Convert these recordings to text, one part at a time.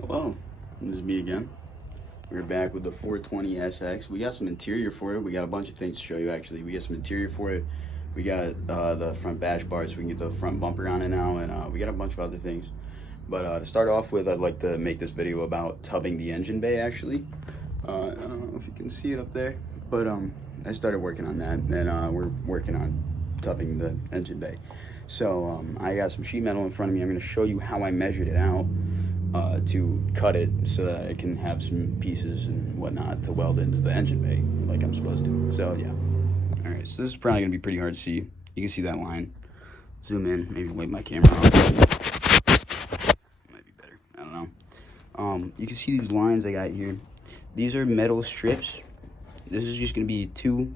Hello, this is me again. We're back with the 420SX. We got some interior for it. We got a bunch of things to show you actually. We got some interior for it. We got the front bash bar so we can get the front bumper on it now, and we got a bunch of other things. But to start off with, I'd like to make this video about tubbing the engine bay actually. I don't know if you can see it up there, but I started working on that, and we're working on tubbing the engine bay. So I got some sheet metal in front of me. I'm going to show you how I measured it out to cut it so that I can have some pieces and whatnot to weld into the engine bay like I'm supposed to. So yeah. All right, so this is probably going to be pretty hard to see. You can see that line. Zoom in, maybe wipe my camera off. Might be better, I don't know. You can see these lines I got here. These are metal strips. This is just going to be two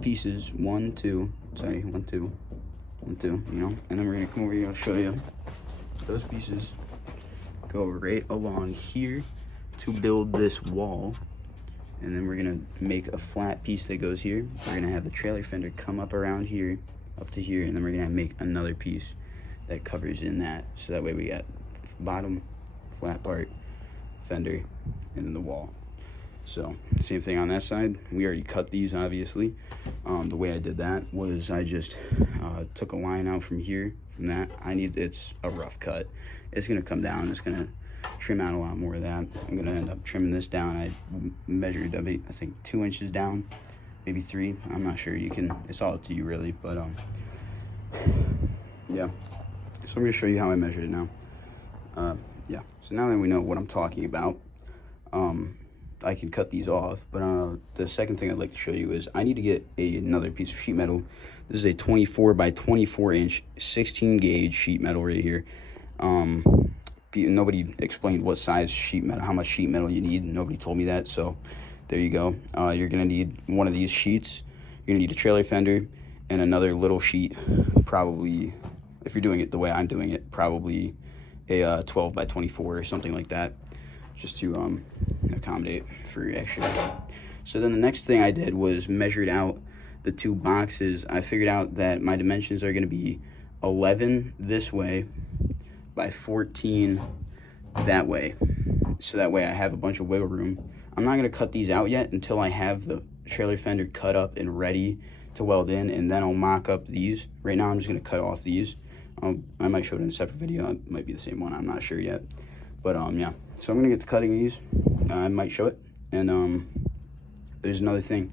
pieces, one, two, you know, and then we're going to come over here, I'll show you. Those pieces go right along here to build this wall, and then we're going to make a flat piece that goes here. We're going to have the trailer fender come up around here, up to here, and then we're going to make another piece that covers in that, so that way we got bottom, flat part, fender, and then the wall. So same thing on that side. We already cut these obviously. The way I did that was I just took a line out from here, from that. It's a rough cut. It's gonna come down, it's gonna trim out a lot more of that. I'm gonna end up trimming this down. I measured, I think 2 inches down, maybe 3, I'm not sure. It's all up to you really, but yeah. So I'm gonna show you how I measured it now. Yeah, so now that we know what I'm talking about, I can cut these off, but the second thing I'd like to show you is I need to get another piece of sheet metal. This is a 24 by 24 inch 16 gauge sheet metal right here. Nobody explained what size sheet metal, how much sheet metal you need. Nobody told me that, so there you go. You're gonna need one of these sheets. You're gonna need a trailer fender and another little sheet, probably, if you're doing it the way I'm doing it, probably a 12 by 24 or something like that, just to accommodate for extra. So then the next thing I did was measured out the 2 boxes. I figured out that my dimensions are going to be 11 this way by 14 that way, so that way I have a bunch of wiggle room. I'm not going to cut these out yet until I have the trailer fender cut up and ready to weld in, and then I'll mock up these. Right now I'm just going to cut off these. I might show it in a separate video. It might be the same one, I'm not sure yet. But yeah, so I'm gonna get to cutting these. I might show it, and there's another thing,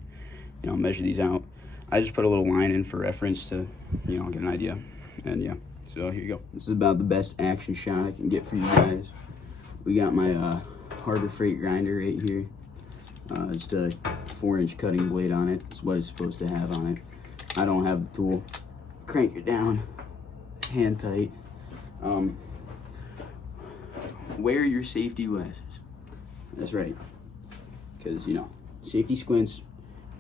you know, measure these out. I just put a little line in for reference to, you know, get an idea. And yeah, so here you go. This is about the best action shot I can get for you guys. We got my Harbor Freight grinder right here. It's a 4-inch cutting blade on it. It's what it's supposed to have on it. I don't have the tool. Crank it down, hand tight. Wear your safety glasses. That's right, because you know, safety squints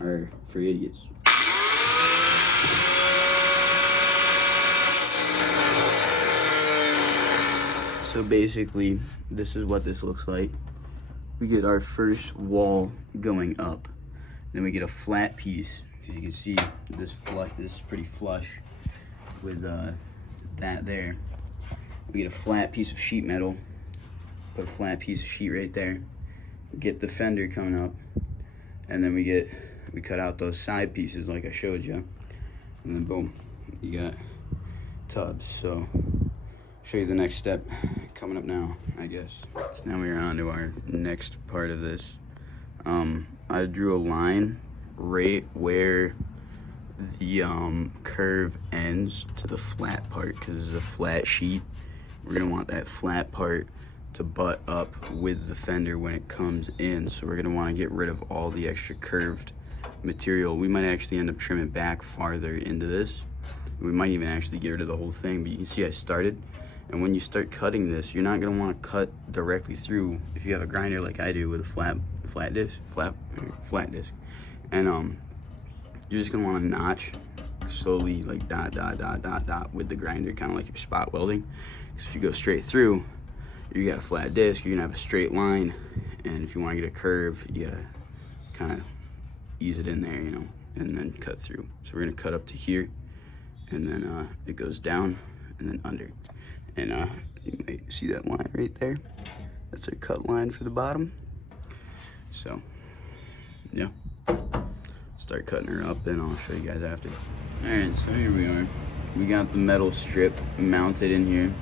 are for idiots. So basically, this is what this looks like. We get our first wall going up, then we get a flat piece, because you can see this is pretty flush with that there. We get a flat piece of sheet metal. Put a flat piece of sheet right there, get the fender coming up, and then we cut out those side pieces like I showed you, and then boom, you got tubs. So show you the next step coming up now, I guess. So now we're on to our next part of this. I drew a line right where the curve ends to the flat part, because this is a flat sheet. We're gonna want that flat part to butt up with the fender when it comes in, so we're going to want to get rid of all the extra curved material. We might actually end up trimming back farther into this. We might even actually get rid of the whole thing, but you can see I started, and when you start cutting this, you're not going to want to cut directly through if you have a grinder like I do with a flat disc, and you're just going to want to notch slowly, like dot with the grinder, kind of like you're spot welding, because if you go straight through, you got a flat disc, you're gonna have a straight line, and if you want to get a curve, you gotta kind of ease it in there, you know, and then cut through. So we're gonna cut up to here, and then it goes down and then under, and you might see that line right there. That's our cut line for the bottom. So, yeah. Start cutting her up and I'll show you guys after. Alright, so here we are. We got the metal strip mounted in here.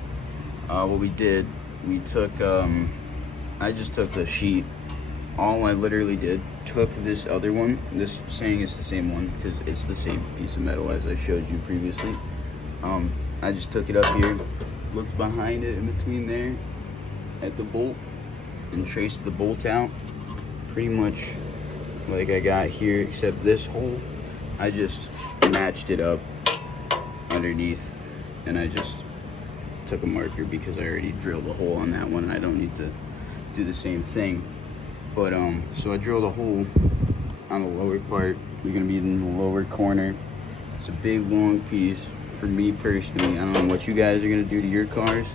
What we did, we took, I just took the sheet. All I literally did, took this other one, this saying it's the same one because it's the same piece of metal as I showed you previously. I just took it up here, looked behind it in between there at the bolt and traced the bolt out pretty much like I got here, except this hole I just matched it up underneath and I just took a marker because I already drilled a hole on that one and I don't need to do the same thing. But so I drilled a hole on the lower part. We're gonna be in the lower corner. It's a big long piece. For me personally, I don't know what you guys are gonna do to your cars,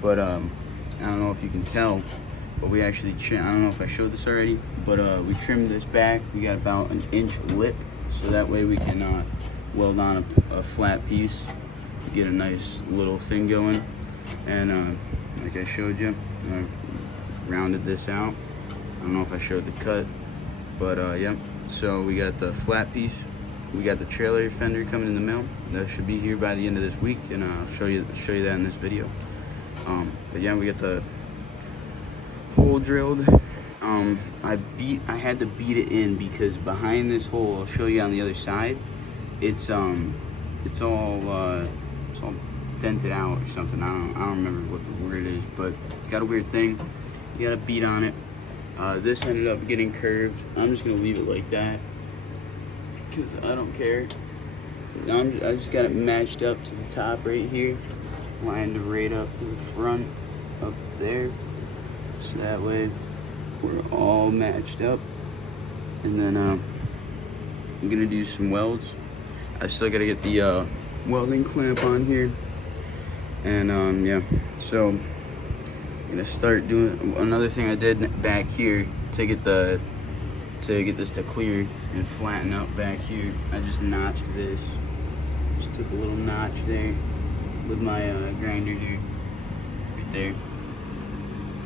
but I don't know if you can tell, but we actually I don't know if I showed this already, but we trimmed this back. We got about an inch lip, so that way we can weld on a flat piece to get a nice little thing going. And like I showed you, I rounded this out. I don't know if I showed the cut, but yeah. So we got the flat piece. We got the trailer fender coming in the mail. That should be here by the end of this week, and I'll show you that in this video. But yeah, we got the hole drilled. I had to beat it in because behind this hole, I'll show you on the other side. It's all dented out or something. I don't remember what the word is, but it's got a weird thing. You got to beat on it. This ended up getting curved. I'm just gonna leave it like that because I don't care. I just got it matched up to the top right here, lined right up to the front up there, so that way we're all matched up. And then I'm gonna do some welds. I still gotta get the welding clamp on here, and yeah, so I'm gonna start doing another thing I did back here to get this to clear and flatten out back here. I just notched this. Just took a little notch there with my grinder here, right there.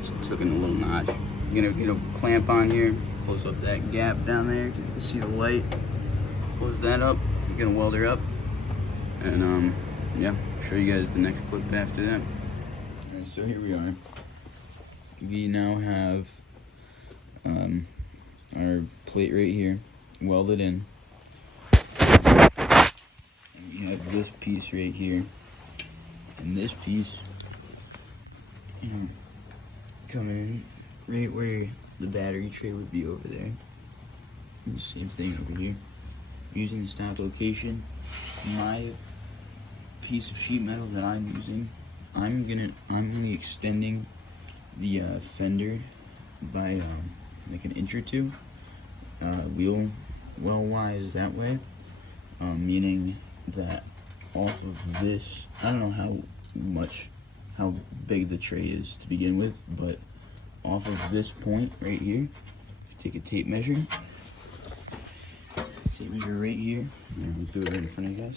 Just took in a little notch. I'm gonna get a clamp on here, close up that gap down there. You can see the light. Close that up. I'm gonna weld her up, and yeah, show you guys the next clip after that. Alright, so here we are. We now have our plate right here welded in. And we have this piece right here, and this piece, coming in right where the battery tray would be over there. And the same thing over here. Using the stock location, my piece of sheet metal that I'm using, I'm only extending the fender by like an inch or two, wheel well wise that way, meaning that off of this, I don't know how big the tray is to begin with, but off of this point right here, if you take a tape measure right here, and we'll do it right in front of you guys,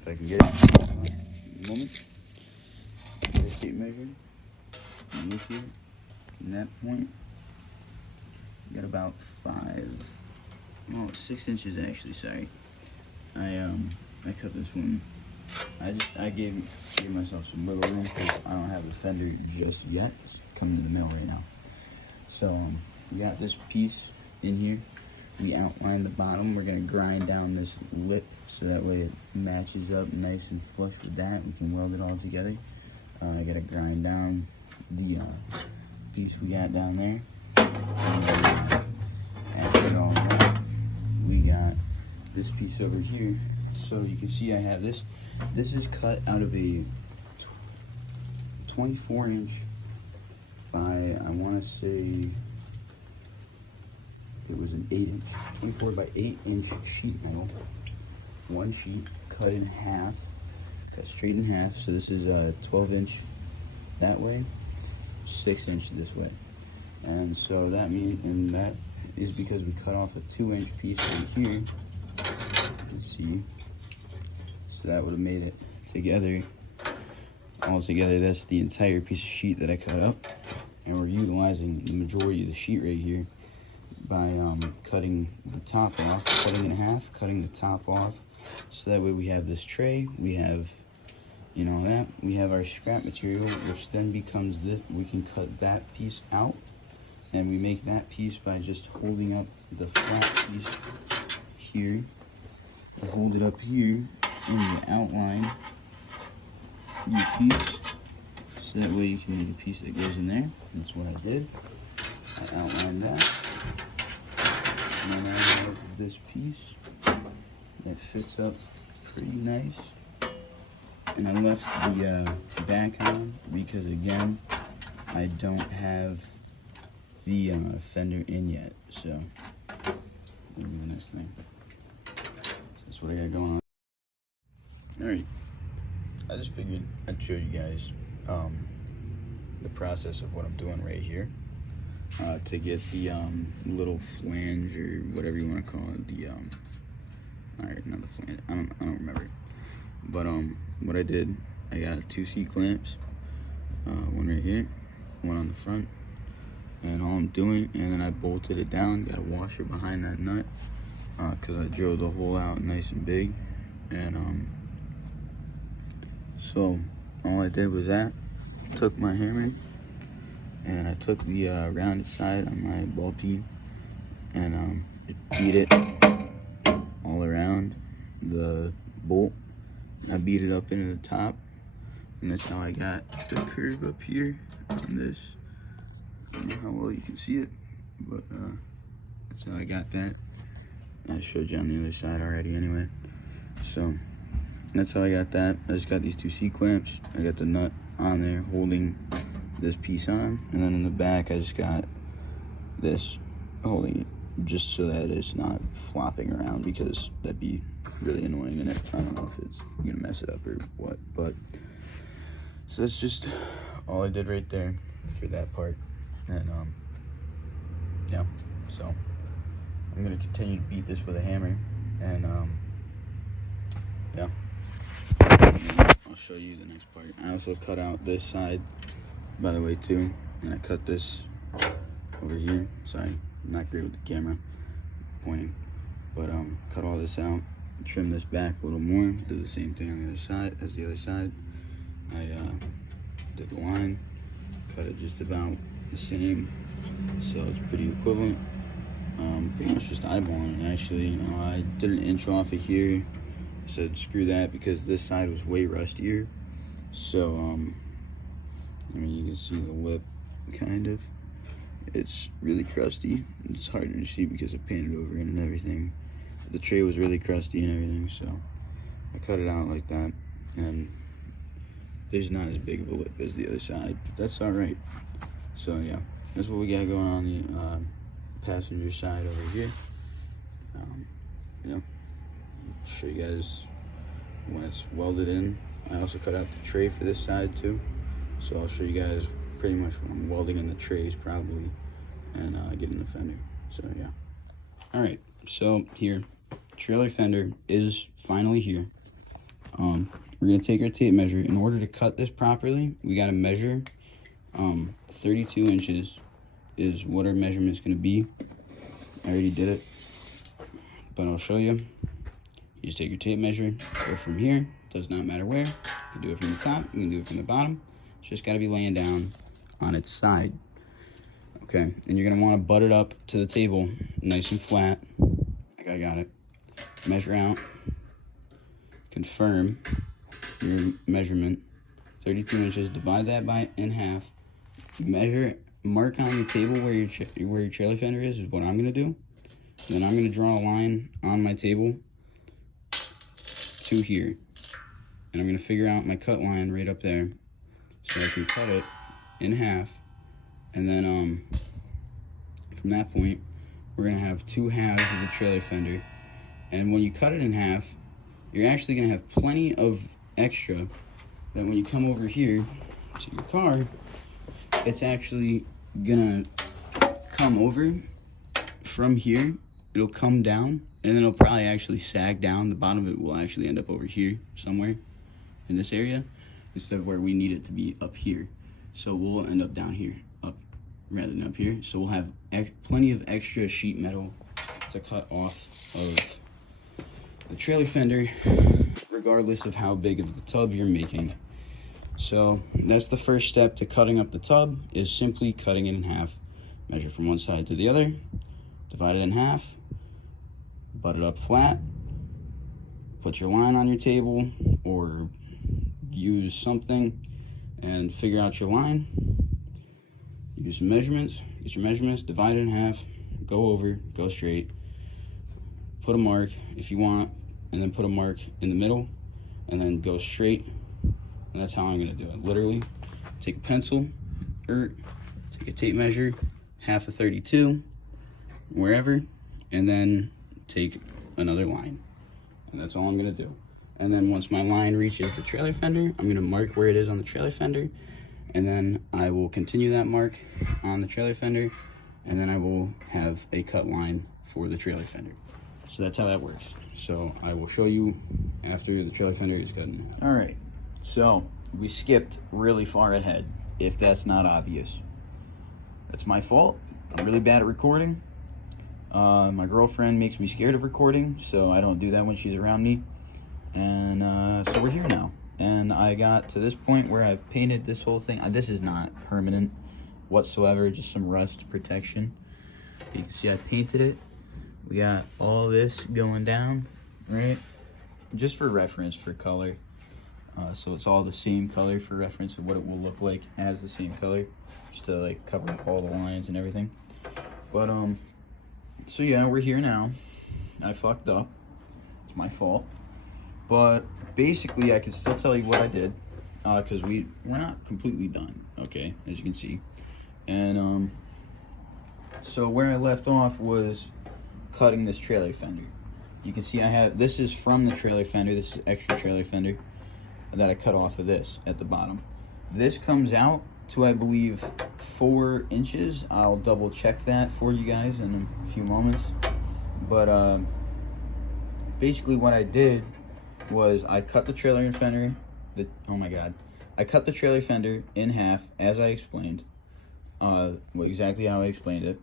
if I can get it in a moment. Tape measure, and look here, from that point, you got about 6 inches actually, sorry. I cut this one. I gave myself some wiggle room because I don't have the fender just yet. It's coming to the mill right now. So we got this piece in here. We outlined the bottom. We're gonna grind down this lip so that way it matches up nice and flush with that. We can weld it all together. I gotta grind down the piece we got down there. And after all that, we got this piece over here. So you can see I have this. This is cut out of a 24-inch by, I want to say it was an 8-inch, 24 by 8-inch sheet metal. One sheet cut in half, cut straight in half. So this is a 12-inch that way, 6-inch this way. And so that means, and that is because we cut off a 2-inch piece right here. Let's see. So that would have made it together all together. That's the entire piece of sheet that I cut up, and we're utilizing the majority of the sheet right here by cutting the top off, cutting it in half, cutting the top off, so that way we have this tray, we have, you know, that we have our scrap material, which then becomes this. We can cut that piece out, and we make that piece by just holding up the flat piece here. We hold it up here and you outline your piece, so that way you can make a piece that goes in there. That's what I did. I outlined that, and then I have this piece that fits up pretty nice. And I left the back on because, again, I don't have the fender in yet. So maybe the next thing. So that's what I got going on. Alright, I just figured I'd show you guys the process of what I'm doing right here to get the little flange, or whatever you want to call it, the alright, not the flange, I don't remember it. But what I did, I got 2 C-clamps, one right here, one on the front, and all I'm doing, and then I bolted it down, got a washer behind that nut, because I drilled the hole out nice and big. And so all I did was that, took my hammer, and I took the rounded side on my ball peen, and beat it all around the bolt. I beat it up into the top, and that's how I got the curve up here on this. I don't know how well you can see it, but that's how I got that. I showed you on the other side already anyway. So that's how I got that. I just got these 2 C-clamps. I got the nut on there holding this piece on, and then in the back I just got this holding it, just so that it's not flopping around, because that'd be really annoying, and I don't know if it's gonna mess it up or what. But so that's just all I did right there for that part. And yeah, so I'm gonna continue to beat this with a hammer, and yeah, I'll show you the next part. I also cut out this side, by the way, too, and I cut this over here. Sorry, I'm not great with the camera pointing, but cut all this out, trim this back a little more, did the same thing on the other side as the other side. I did the line, cut it just about the same, so it's pretty equivalent. Pretty much just eyeballing it, actually. I did an inch off of here. I said screw that, because this side was way rustier. So I mean, you can see the lip, kind of. It's really crusty. It's harder to see because I painted over it and everything. The tray was really crusty and everything, so I cut it out like that. And there's not as big of a lip as the other side, but that's all right. So yeah, that's what we got going on the passenger side over here. Yeah, show you guys when it's welded in. I also cut out the tray for this side too, so I'll show you guys pretty much when I'm welding in the trays probably, and getting the fender. So yeah. All right, so here, trailer fender is finally here. We're gonna take our tape measure. In order to cut this properly, we gotta measure 32 inches is what our measurement's gonna be. I already did it, but I'll show you. You just take your tape measure, go from here, does not matter where. You can do it from the top, you can do it from the bottom. It's just gotta be laying down on its side. Okay, and you're gonna wanna butt it up to the table, nice and flat, like I got it. Measure out, confirm your measurement, 32 inches, divide that by in half, measure, mark on the table where your trailer fender is what I'm gonna do. Then I'm gonna draw a line on my table to here, and I'm gonna figure out my cut line right up there, so I can cut it in half, and then from that point, we're gonna have 2 halves of the trailer fender. And when you cut it in half, you're actually gonna have plenty of extra that when you come over here to your car, it's actually gonna come over from here. It'll come down, and then it'll probably actually sag down. The bottom of it will actually end up over here somewhere in this area. instead of where we need it to be up here. So we'll end up down here, up rather than up here. So we'll have plenty of extra sheet metal to cut off of the trailer fender, regardless of how big of the tub you're making. So that's the first step to cutting up the tub, is simply cutting it in half. Measure from one side to the other, divide it in half, butt it up flat, put your line on your table or use something and figure out your line. Use some measurements, get your measurements, divide it in half, go over, go straight, put a mark if you want, and then put a mark in the middle, and then go straight. And that's how I'm gonna do it. Literally, take a pencil, take a tape measure, half a 32, wherever, and then take another line. And that's all I'm gonna do. And then once my line reaches the trailer fender, I'm gonna mark where it is on the trailer fender, and then I will continue that mark on the trailer fender, and then I will have a cut line for the trailer fender. So that's how that works. So I will show you after the trailer fender is cut in half. All right, so we skipped really far ahead, if that's not obvious. That's my fault. I'm really bad at recording. My girlfriend makes me scared of recording, so I don't do that when she's around me. And so we're here now. And I got to this point where I've painted this whole thing. This is not permanent whatsoever, just some rust protection. You can see I painted it. We got all this going down, right? Just for reference, for color. So it's all the same color for reference of what it will look like as the same color, just to like cover up all the lines and everything. But so yeah, we're here now. I fucked up. It's my fault. But basically, I can still tell you what I did, because we're not completely done, okay, as you can see. And so where I left off was cutting this trailer fender. You can see I have, this is from the trailer fender, this is extra trailer fender that I cut off of this at the bottom. This comes out to, I believe, 4 inches. I'll double check that for you guys in a few moments. But basically what I did was I cut the trailer fender, I cut the trailer fender in half as I explained, exactly how I explained it.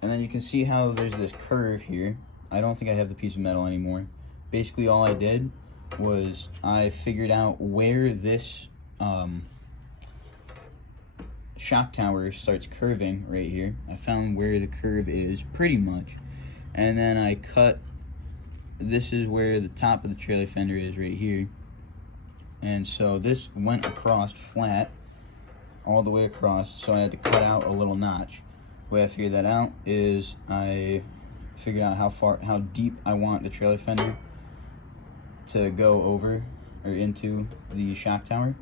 And then you can see how there's this curve here. I don't think I have the piece of metal anymore. Basically all I did was I figured out where this shock tower starts curving right here. I found where the curve is pretty much, and then I cut, this is where the top of the trailer fender is right here, and so this went across flat all the way across, so I had to cut out a little notch. The way I figured that out is I figured out how deep I want the trailer fender to go over or into the shock tower,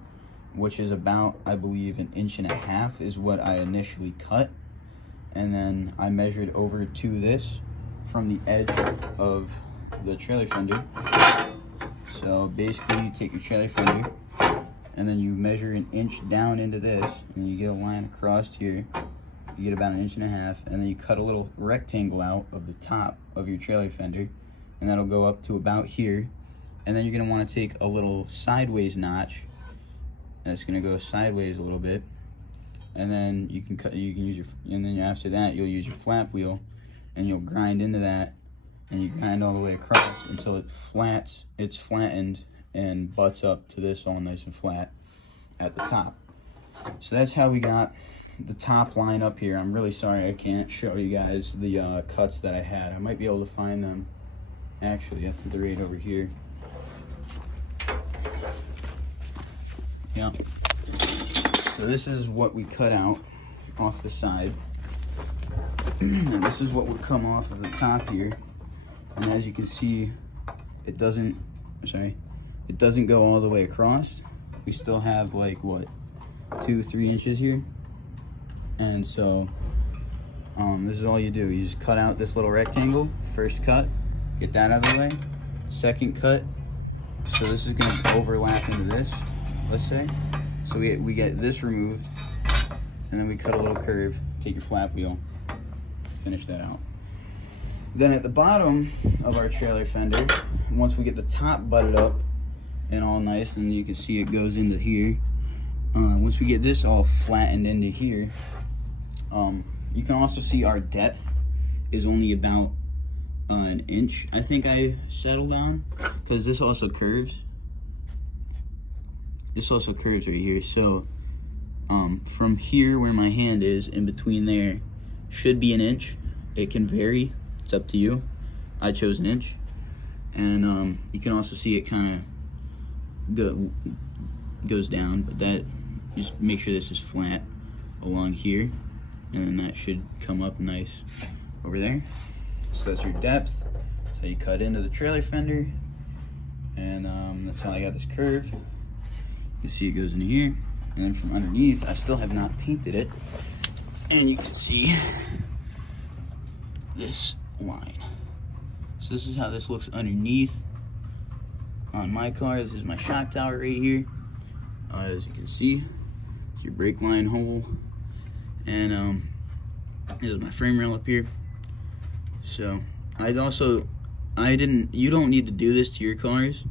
which is about, I believe, 1.5 inches is what I initially cut. And then I measured over to this from the edge of the trailer fender. So basically you take your trailer fender and then you measure 1 inch down into this, and you get a line across here. You get about 1.5 inches, and then you cut a little rectangle out of the top of your trailer fender, and that'll go up to about here. And then you're gonna want to take a little sideways notch, and it's gonna go sideways a little bit, and then you can use your, and then after that you'll use your flap wheel, and you'll grind into that, and you grind all the way across until it's flattened and butts up to this all nice and flat at the top. So that's how we got the top line up here. I'm really sorry I can't show you guys the cuts that I had. I might be able to find them. Actually, I think they're right over here. Yeah. So this is what we cut out off the side. And this is what would come off of the top here. And as you can see, it doesn't go all the way across. We still have like, what, 2-3 inches here. And so this is all you do. You just cut out this little rectangle. First cut, get that out of the way. Second cut, so this is going to overlap into this, let's say. So we get this removed, and then we cut a little curve. Take your flap wheel, finish that out. Then at the bottom of our trailer fender, once we get the top butted up, and all nice, and you can see it goes into here. Once we get this all flattened into here, you can also see our depth is only about an inch, I think I settled on, because this also curves. This also curves right here, so from here where my hand is, in between there, should be an inch. It can vary, it's up to you. I chose an inch, and you can also see it kind of goes down, but that, just make sure this is flat along here, and then that should come up nice over there. So that's your depth. That's how you cut into the trailer fender, and that's how I got this curve. You see it goes into here, and then from underneath, I still have not painted it, and you can see this line. So this is how this looks underneath on my car. This is my shock tower right here. As you can see, it's your brake line hole, and this is my frame rail up here. So you don't need to do this to your cars,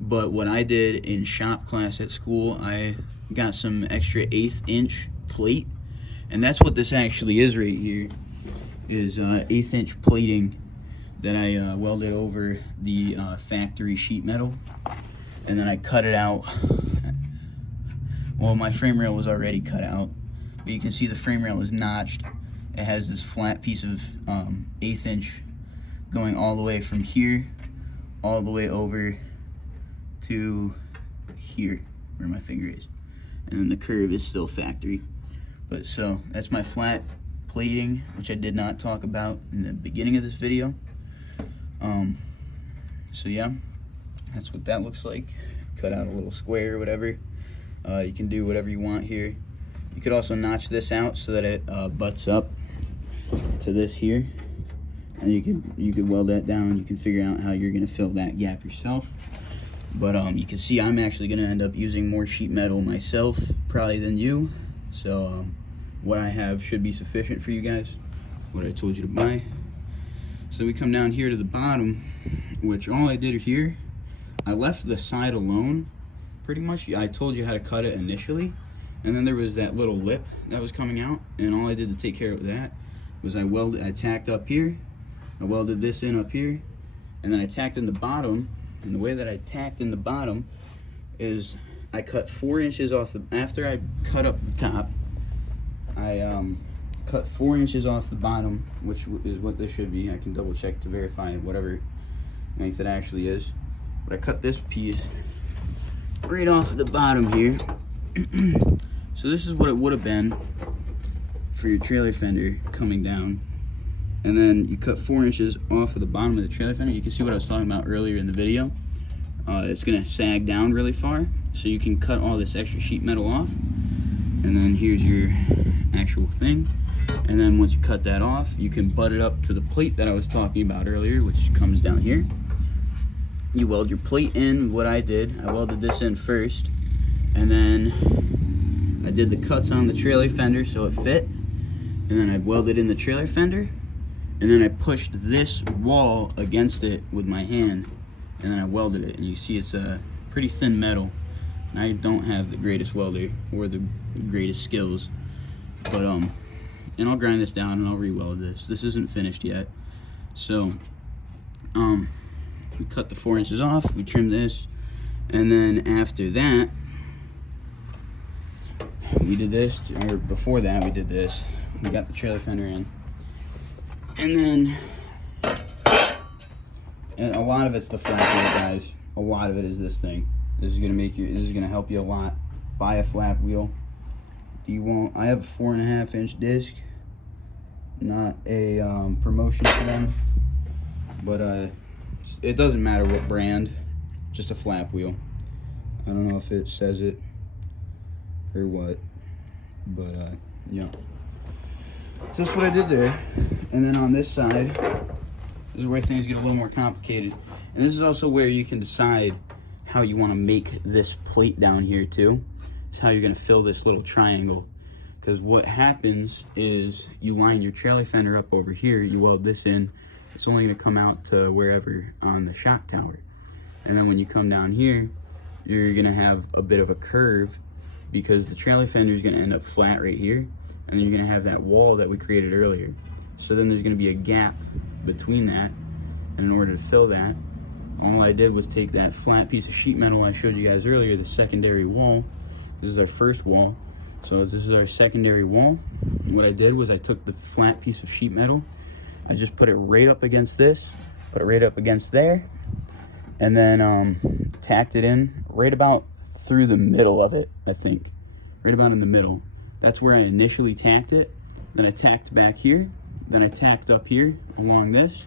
but what I did in shop class at school, I got some extra 1/8 inch plate, and that's what this actually is right here, is 1/8 inch plating that I welded over the factory sheet metal, and then I cut it out. Well, my frame rail was already cut out, but you can see the frame rail is notched. It has this flat piece of 1/8 inch going all the way from here all the way over to here where my finger is, and then the curve is still factory. But so that's my flat plating, which I did not talk about in the beginning of this video. So yeah, that's what that looks like. Cut out a little square or whatever. You can do whatever you want here. You could also notch this out so that it butts up to this here, and you could weld that down. You can figure out how you're gonna fill that gap yourself. But you can see I'm actually gonna end up using more sheet metal myself probably than you. So what I have should be sufficient for you guys, what I told you to buy. So we come down here to the bottom, which all I did here, I left the side alone pretty much. I told you how to cut it initially, and then there was that little lip that was coming out, and all I did to take care of that was I tacked up here, I welded this in up here, and then I tacked in the bottom. And the way that I tacked in the bottom is I cut 4 inches off after I cut up the top, I cut 4 inches off the bottom, which is what this should be. I can double check to verify whatever length it actually is. But I cut this piece right off of the bottom here. So this is what it would have been for your trailer fender coming down. And then you cut 4 inches off of the bottom of the trailer fender. You can see what I was talking about earlier in the video. It's gonna sag down really far, so you can cut all this extra sheet metal off. And then here's your actual thing. And then once you cut that off, you can butt it up to the plate that I was talking about earlier, which comes down here. You weld your plate in. What I did, I welded this in first, and then I did the cuts on the trailer fender so it fit, and then I welded in the trailer fender, and then I pushed this wall against it with my hand, and then I welded it. And you see it's a pretty thin metal, and I don't have the greatest welder or the greatest skills, but and I'll grind this down and I'll re-weld this. This isn't finished yet. So we cut the 4 inches off, we trim this, and then after that we did this, or before that we did this. We got the trailer fender in, and then a lot of it's the flat wheel, guys. A lot of it is this thing. This is gonna help you a lot. Buy a flat wheel. I have a 4.5 inch disc, not a promotion for them, but it doesn't matter what brand, just a flap wheel. I don't know if it says it or what, but yeah. So that's what I did there. And then on this side, this is where things get a little more complicated. And this is also where you can decide how you want to make this plate down here too. It's how you're going to fill this little triangle. Because what happens is you line your trailer fender up over here, you weld this in, it's only going to come out to wherever on the shock tower. And then when you come down here, you're gonna have a bit of a curve because the trailer fender is gonna end up flat right here, and then you're gonna have that wall that we created earlier. So then there's gonna be a gap between that, and in order to fill that, all I did was take that flat piece of sheet metal I showed you guys earlier, the secondary wall. This is our first wall, so this is our secondary wall. And what I did was I took the flat piece of sheet metal, I just put it right up against this, put it right up against there, and then tacked it in right about through the middle of it, I think. Right about in the middle. That's where I initially tacked it. Then I tacked back here, then I tacked up here along this,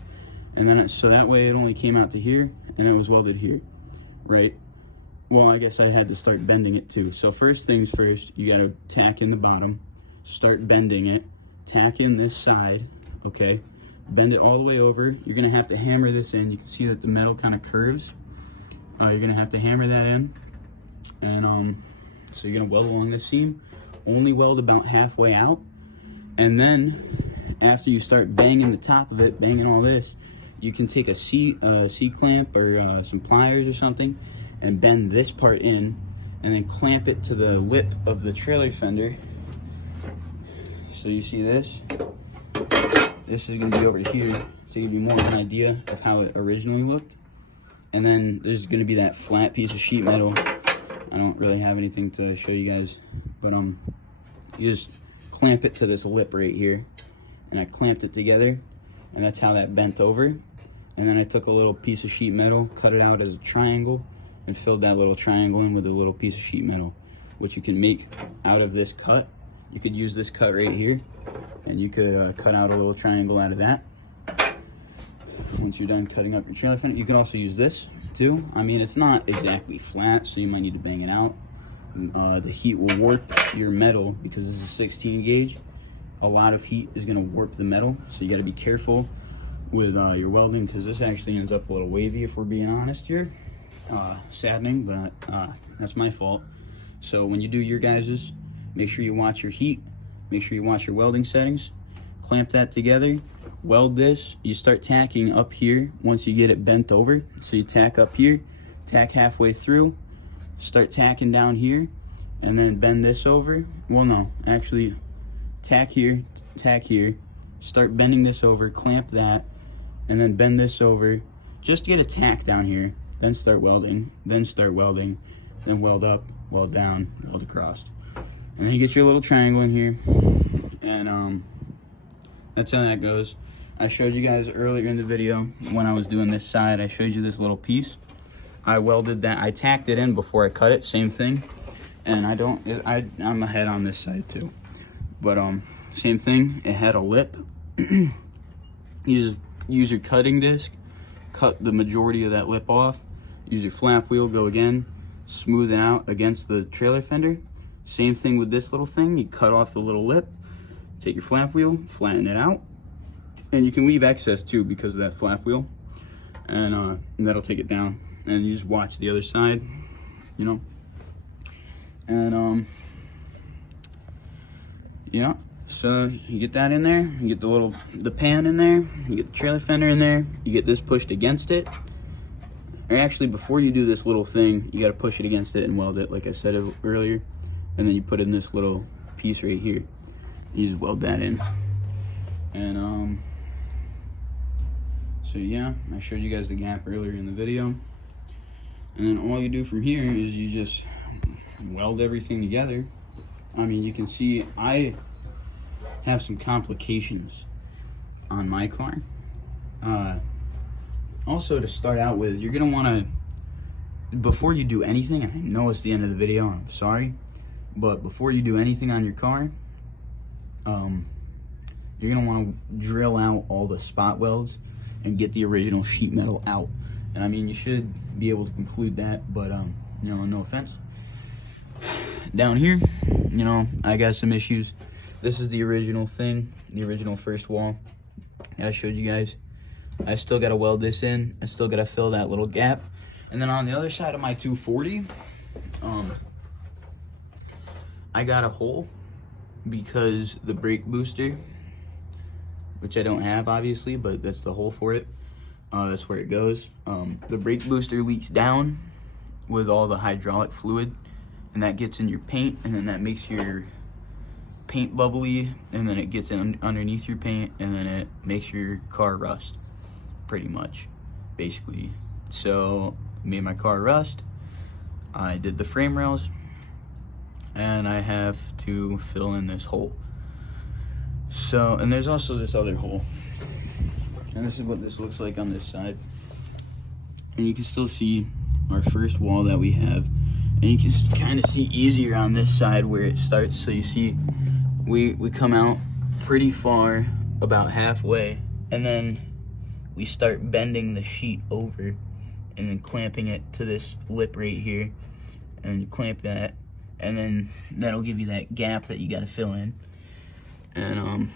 and then so that way it only came out to here, and it was welded here, right? Well, I guess I had to start bending it too. So first things first, you gotta tack in the bottom, start bending it, tack in this side, okay? Bend it all the way over. You're gonna have to hammer this in. You can see that the metal kind of curves. You're gonna have to hammer that in. And so you're gonna weld along this seam, only weld about halfway out. And then after you start banging the top of it, banging all this, you can take a C-clamp or some pliers or something and bend this part in and then clamp it to the lip of the trailer fender. So you see this? This is gonna be over here to give you more of an idea of how it originally looked. And then there's gonna be that flat piece of sheet metal. I don't really have anything to show you guys, but you just clamp it to this lip right here. And I clamped it together, and that's how that bent over. And then I took a little piece of sheet metal, cut it out as a triangle, and filled that little triangle in with a little piece of sheet metal, which you can make out of this cut. You could use this cut right here, and you could cut out a little triangle out of that. Once you're done cutting up your trailer fender, you can also use this too. I mean, it's not exactly flat, so you might need to bang it out. The heat will warp your metal because this is a 16 gauge. A lot of heat is going to warp the metal, so you got to be careful with your welding because this actually ends up a little wavy if we're being honest here. Saddening, but that's my fault. So when you do your guys's, make sure you watch your heat, make sure you watch your welding settings, clamp that together, weld this. You start tacking up here once you get it bent over. So you tack up here, tack halfway through, start tacking down here, and then bend this over. Well, no, actually tack here, start bending this over, clamp that, and then bend this over. Just get a tack down here, then start welding, then weld up, weld down, weld across. And then you get your little triangle in here, and that's how that goes. I showed you guys earlier in the video when I was doing this side, I showed you this little piece. I welded that, I tacked it in before I cut it, same thing. And I'm ahead on this side too. But same thing, it had a lip. Use your cutting disc, cut the majority of that lip off. Use your flap wheel, go again, smooth it out against the trailer fender. Same thing with this little thing, you cut off the little lip, take your flap wheel, flatten it out. And you can leave excess too because of that flap wheel. And that'll take it down. And you just watch the other side, you know. And yeah, so you get that in there, you get the pan in there, you get the trailer fender in there, you get this pushed against it. Or actually, before you do this little thing, you got to push it against it and weld it, like I said earlier. And then you put in this little piece right here. You just weld that in. And so yeah, I showed you guys the gap earlier in the video. And then all you do from here is you just weld everything together. I mean, you can see I have some complications on my car. Also, to start out with, you're gonna wanna, before you do anything, and I know it's the end of the video, I'm sorry, but before you do anything on your car, you're gonna wanna drill out all the spot welds and get the original sheet metal out. And I mean, you should be able to conclude that, but you know, no offense. Down here, you know, I got some issues. This is the original thing, the original first wall I showed you guys. I still gotta weld this in. I still gotta fill that little gap. And then on the other side of my 240, I got a hole because the brake booster, which I don't have obviously, but that's the hole for it. That's where it goes. The brake booster leaks down with all the hydraulic fluid, and that gets in your paint, and then that makes your paint bubbly, and then it gets in underneath your paint, and then it makes your car rust, pretty much, basically. So made my car rust. I did the frame rails, and I have to fill in this hole. So, and there's also this other hole, and this is what this looks like on this side. And you can still see our first wall that we have, and you can kind of see easier on this side where it starts. So you see we come out pretty far, about halfway, and then we start bending the sheet over and then clamping it to this lip right here, and you clamp that, and then that'll give you that gap that you got to fill in. And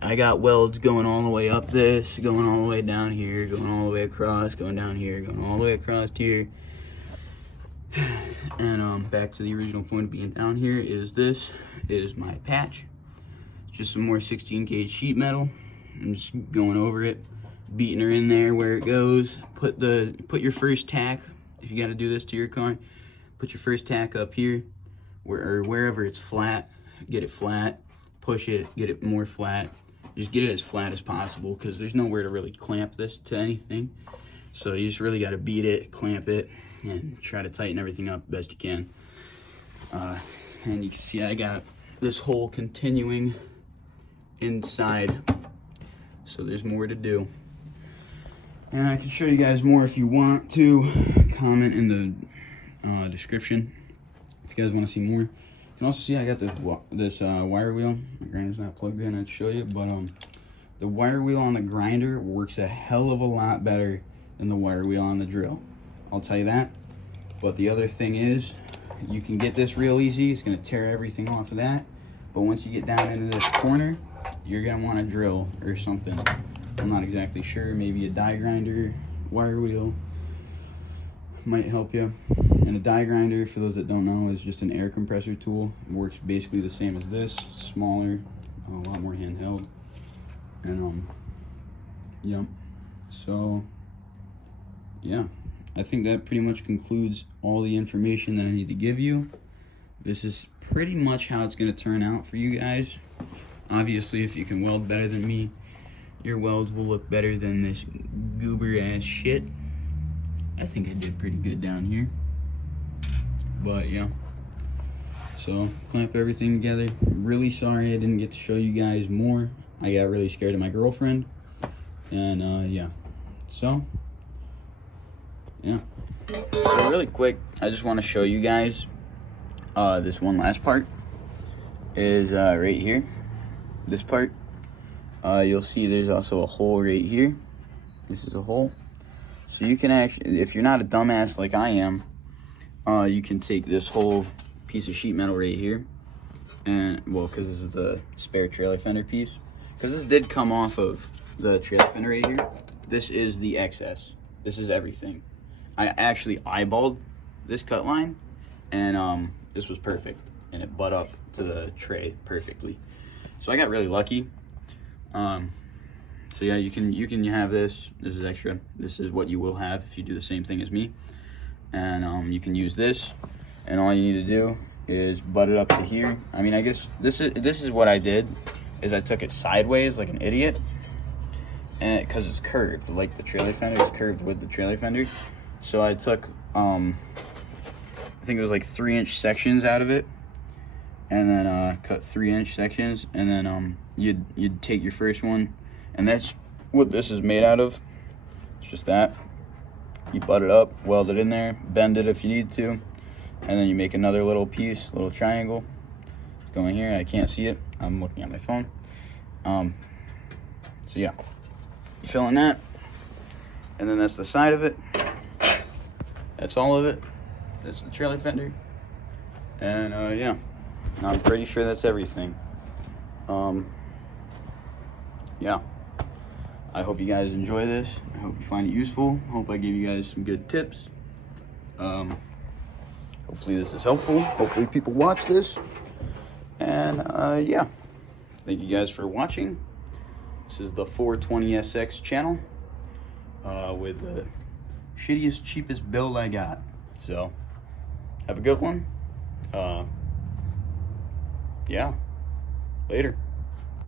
I got welds going all the way up this, going all the way down here, going all the way across, going down here, going all the way across here. And back to the original point of being down here is this is my patch. It's just some more 16 gauge sheet metal. I'm just going over it, beating her in there where it goes. Put your first tack, if you got to do this to your car, put your first tack up here, or wherever it's flat. Get it flat, push it, get it more flat. Just get it as flat as possible, because there's nowhere to really clamp this to anything. So you just really got to beat it, clamp it, and try to tighten everything up best you can. And you can see I got this hole continuing inside, so there's more to do. And I can show you guys more if you want to. Comment in the description if you guys want to see more. You can also see I got this wire wheel. My grinder's not plugged in, I'd show you, but the wire wheel on the grinder works a hell of a lot better than the wire wheel on the drill. I'll tell you that. But the other thing is, you can get this real easy. It's gonna tear everything off of that. But once you get down into this corner, you're gonna want a drill or something. I'm not exactly sure. Maybe a die grinder, wire wheel might help you. And a die grinder, for those that don't know, is just an air compressor tool. It works basically the same as this, smaller, a lot more handheld. And yeah. So yeah, I think that pretty much concludes all the information that I need to give you. This is pretty much how it's going to turn out for you guys. Obviously, if you can weld better than me, your welds will look better than this goober ass shit. I think I did pretty good down here. But yeah, so clamp everything together. I'm really sorry I didn't get to show you guys more. I got really scared of my girlfriend. And yeah, so yeah. So really quick, I just want to show you guys this one last part is right here. This part, you'll see there's also a hole right here. This is a hole. So you can actually, if you're not a dumbass like I am, you can take this whole piece of sheet metal right here, and well, because this is the spare trailer fender piece, because this did come off of the trailer fender right here. This is the excess. This is everything. I actually eyeballed this cut line, and this was perfect, and it butt up to the tray perfectly. So I got really lucky. So yeah, you can have this. This is extra. This is what you will have if you do the same thing as me. And you can use this, and all you need to do is butt it up to here. I mean, I guess this is what I did, is I took it sideways like an idiot, and because it's curved, like the trailer fender is curved with the trailer fender. So I took I think it was like 3-inch sections out of it, and then cut 3-inch sections, and then you'd take your first one, and that's what this is made out of. It's just that. You butt it up, weld it in there, bend it if you need to, and then you make another little piece, little triangle. It's going here. I can't see it. I'm looking at my phone. So yeah, you fill in that, and then that's the side of it. That's all of it. That's the trailer fender, and yeah, I'm pretty sure that's everything. Yeah. I hope you guys enjoy this. I hope you find it useful. I hope I gave you guys some good tips. Hopefully this is helpful. Hopefully people watch this. And yeah, thank you guys for watching. This is the 420SX channel with the shittiest, cheapest build I got. So Have a good one. Yeah. Later.